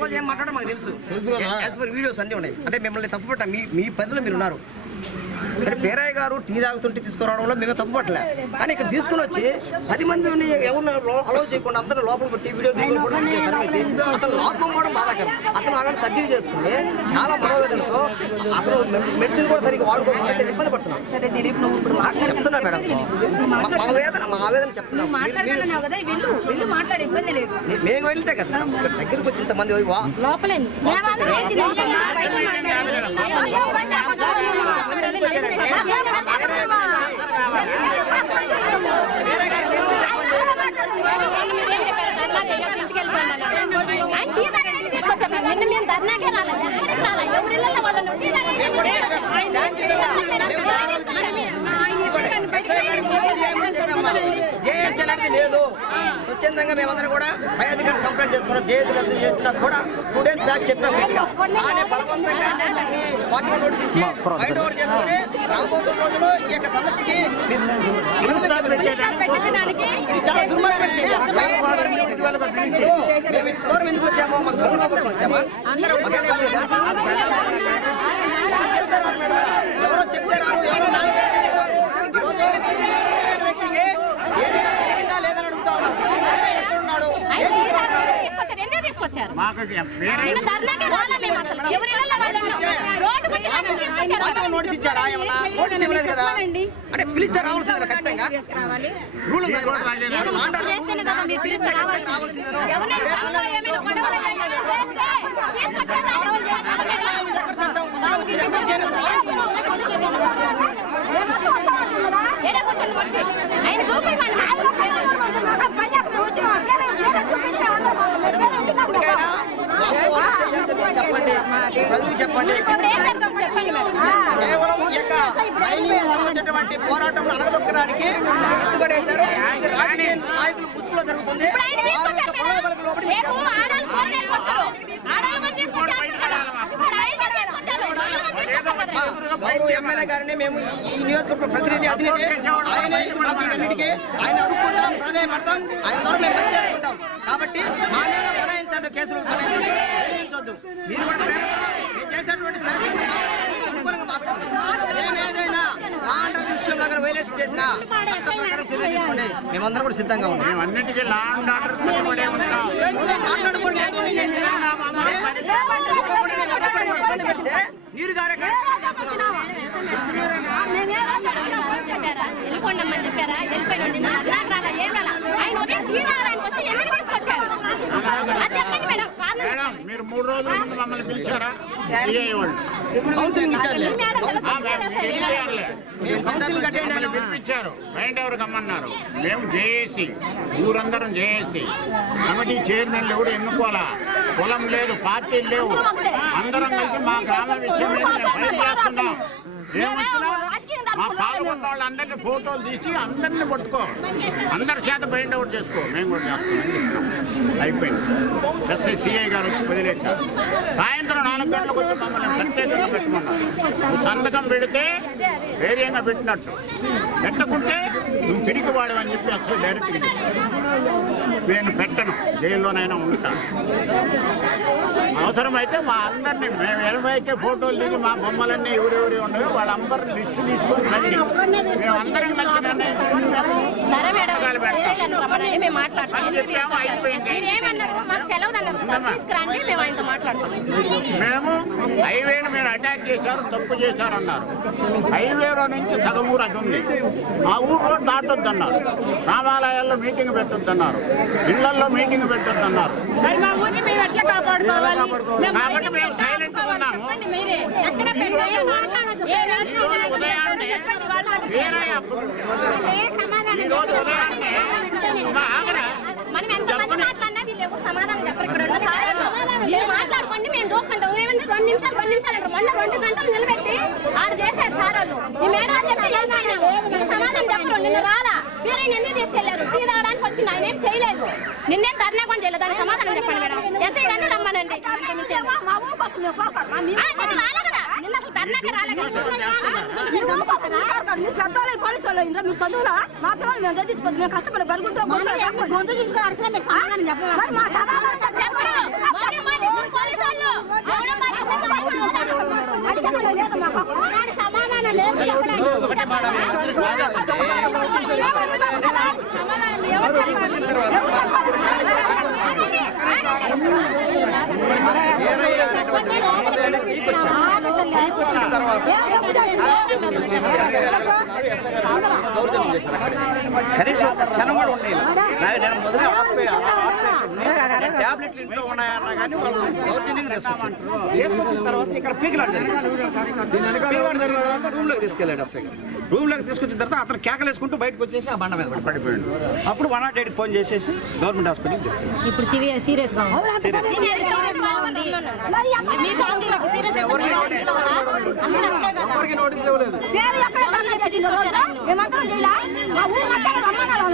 రోజు ఏం మాట్లాడో మాకు తెలుసు. యాజ్ పర్ వీడియోస్ అన్నీ ఉన్నాయి. అంటే మిమ్మల్ని తప్పుపట్ట మీ మీ పరిధిలో మీరు ఉన్నారు మరి పేరయ్య గారు టీ తాగుతుంటే తీసుకురావడంలో మేము తప్పుపట్టలే. కానీ ఇక్కడ తీసుకుని వచ్చి పది మందిని ఎవరు అలౌ చేయకుండా అందరూ లోపల పెట్టి వీడియో దిగులు అతను లోపం కూడా బాధాకరం. అతను అలాంటి సర్జరీ చేసుకుని చాలా మనోవేదనతో అతను మెడిసిన్ కూడా సరిగ్గా వాడుకోకుండా చాలా ఇబ్బంది పడుతున్నాడు సరే దిలీప్ నువ్వు ఇప్పుడు మాట్లాడు. చెప్తున్నా మేడం. మా- వేదన మా ఆవేదన చెప్తున్నాం. మేము వెళ్తే కదా. ఇక్కడ దగ్గరికి వచ్చి ఇంతమంది లోపలే ధర్నాకే రాలేదు. ఎక్కడికి రాలేదు? ఎవరి ఇళ్ళల్లో వాళ్ళని ఉండి జేఏసీ అనేది లేదు. స్వచ్ఛందంగా మేమందరం కూడా పై అధికారులు కంప్లైంట్ చేసుకున్నాం. జేఏసీ రద్దు చేస్తున్నా కూడా టూ డేస్ బ్యాక్ చెప్పాం. గట్టిగా కానీ బలవంతంగా పార్టీ నోటీస్ ఇచ్చి బయట ఓవర్ చేసుకుని రాబోతున్న రోజుల్లో ఈ యొక్క సమస్యకి చాలా ఇప్పుడు మేము ఎందుకు వచ్చామో మాకు పోగొట్టుకుని వచ్చామా మాకేం పని లేదా? చెప్తే రారు మేడం. ఎవరో చెప్తే రారు ఎవరో నాకు చెప్తే రారు. ఈరోజు వేరే వ్యక్తికి ఏదైనా జరిగిందా లేదని అడుగుతా ఉన్నారు వేరే ఎక్కడున్నాడు? ఏం చేస్తున్నాడు? ఎందుకు తీసుకొచ్చారు మాకు నిన్న ధర్నాకే రాలే మేము అసలు. ఎవరి ఇళ్ళల్లో వాళ్ళు ఉన్నాం. రోడ్డు మీద అందరూ తీసుకొచ్చారు. పార్టీలో నోటీస్ ఇచ్చారా? ఏమన్నా నోటీస్ ఇవ్వలేదు కదా? అంటే పిలిస్తే రావాల్సిందే ఖచ్చితంగా? రూల్ ఉందా ఏమన్నా? మనం మాట్లాడే రూల్ ఉందా? రావాల్సిందేనో? ఎవరిని రావాలో ఏమైనా గొడవలు ఏమైనా చేస్తే తీసుకొచ్చారు? గొడవలు ఏడే కూర్చొని వచ్చి ఆయన చూపివ్వండి ఇప్పటికైనా వాస్తవాలు ఏం జరిగిందో చెప్పండి ప్రజలకు చెప్పండి. కేవలం ఈ యొక్క మైనింగ్ సంబంధించినటువంటి పోరాటంలో అనగదొక్కడానికి ఎత్తుగడేశారు. ఇది రాజకీయ నాయకులు ముసుగులో జరుగుతుంది. ప్రలోభాలకు. గౌరవ ఎమ్మెల్యే గారిని మేము ఈ- నియోజకవర్గ ప్రతినిధి అధినేత ఆయన వీటన్నిటికీ ఆయన అడుక్కుంటాం ప్రాధాన్యపడతాం ఆయన ద్వారా మేము పని చేసుకుంటాం. కాబట్టి మా మీద కేసులు మీరు కూడా ప్రేమ మేము చేసేటువంటి స్వేచ్ఛను మాత్రం అనుకూలంగా మార్చుకోండి మేము ఏదైనా లా అండ్ ఆర్డర్ విషయంలో కానీ వైలేషన్ చేసినా చట్ట ప్రకారం చర్య తీసుకోండి. మేమందరం కూడా సిద్ధంగా ఉన్నాం. మేము అన్నిటికీ లా అండ్ ఆర్డర్ కట్టుబడే ఉంటాం. స్వేచ్ఛగా మాట్లాడుకోండి. ఒక్కొక్కటి నేను ఒక్కొక్కటి ఇబ్బంది పెడితే నీరు గారే కార్యక్రమం చేస్తున్నాం చెప్పారా? వెళ్ళిపోండమ్మని రాలా? ఆయన ఉదయం టీ తాగడానికి వస్తే ఎందుకు తీసుకొచ్చారు అది చెప్పండి మేడం కారణం మేడం మీరు మూడు రోజుల ముందు మమ్మల్ని పిలిచారా? సిఐ వాళ్ళు. కౌన్సిలింగ్ ఇచ్చారులే. ఈ మేడం తెలుసు, ఆ, మేము వచ్చేదా సరే. పిలిచారులే. మేము కౌన్సిలింగ్ అటెండ్ మమ్మల్ని అయినాం పిలిపించారు. బయట ఎవరు కమ్మన్నారు మేము జేఏసీ. ఊరందరం జేఏసీ. కమిటీ చైర్మన్లు ఎవరు ఎన్నుకోవాలా? కులం లేదు పార్టీలు లేవు. అందరం కలిసి మా గ్రామ విషయం మీద మేము ఫైట్ చేస్తున్నాం. ఏమొచ్చినా మా పాల్గొన్న వాళ్ళందరినీ ఫోటోలు తీసి అందరిని పట్టుకో. అందరి చేత బయట అవుట్ చేసుకో. మేము కూడా చేస్తాం. అయిపోయింది. ఎస్ఐ సిఐ గారు వచ్చి వదిలేశారు. సాయంత్రం నాలుగు గంటలకు వచ్చి మమ్మల్ని ప్రత్యేకంగా పెట్టమన్నారు నువ్వు సంతకం పెడితే ధైర్యంగా పెట్టినట్టు. పెట్టకుంటే నువ్వు తిరిగి వాడవని చెప్పి అసలు డైరెక్ట్గా నేను పెట్టను. జైల్లోనైనా ఉంటాను అవసరమైతే మా అందరినీ మేము ఎనభైకే ఫోటోలు దిగి మా బొమ్మలన్నీ ఎవరెవరి ఉన్నాయో వాళ్ళందరినీ లిస్టు తీసుకొని మేము సరే మేడం హైవేను మీరు అటాక్ చేశారు తప్పు చేశారు అన్నారు హైవేలో నుంచి సగం ఊరు అది ఉంది. ఆ ఊరు దాటొద్దన్నారు. రామాలయాల్లో మీటింగ్ పెట్టొద్దన్నారు. ఇళ్ళలో మీటింగ్ పెట్టొద్దన్నారు. కాబట్టి మేము గా ఉన్నాము. మనం ఎంతమంది మాట్లాడినా వీళ్ళు ఎవరు సమాధానం చెప్పరు. ఇక్కడ ఉన్న సార్లు మీరు మాట్లాడుకోండి మేము చూస్తుంటాం. ఏమంటే రెండు నిమిషాలు రెండు నిమిషాలు అంటారు. మళ్ళీ రెండు గంటలు నిలబెట్టి ఆడు చేశారు సార్ వాళ్ళు. మీ మేడం అని చెప్పి సమాధానం చెప్పరు. నిన్న రాలా. మీరు ఆయన ఎందుకు తీసుకెళ్ళారు? టీ రావడానికి వచ్చింది ఆయన ఏం చేయలేదు. నిన్నే ధర్నా కొని చేయలేదు. దానికి సమాధానం చెప్పండి మేడం. ఎస్ఐ గారిని రమ్మనండి. నిన్న రాలే కదా. నిన్న అసలు ధర్నాకి రాలే కదా. మీరు ఊరుకోకరా? మీరు పెద్దోళ్ళు మా పిల్లలు మేము చదివించుకోద్దు మేము కష్టపడి బరుగుంటాం గొంతు చూసుకుని అరిసినా సమాధానం లేదు దౌర్జన్యం చేశారు అక్కడే కనీసం ఒక క్షణం కూడా ఉండేది నాకు నేను మొదలే హాస్పిటల్ ఇంట్లో ఉన్నాయన్నా కానీ వాళ్ళు తీసుకొచ్చారు. తీసుకొచ్చిన తర్వాత ఇక్కడ పీకిలాడు జరిగింది. పీకిలాడు జరిగిన తర్వాత రూమ్లోకి తీసుకెళ్ళాడు అసలు. రూమ్లోకి తీసుకొచ్చిన తర్వాత అతను కేకలేసుకుంటూ బయటకు వచ్చేసి ఆ బండ మీద పడి పడిపోయాడు. అప్పుడు వన్ నాట్ ఎయిట్ ఫోన్ చేసేసి గవర్నమెంట్ హాస్పిటల్కి తీసుకెళ్ళాడు. ఇప్పుడు సీరియస్ దండం చేసిండ్రు రోజు? మేమందరం చేయలే? మా ఊరు మొత్తం రమ్మన్నారు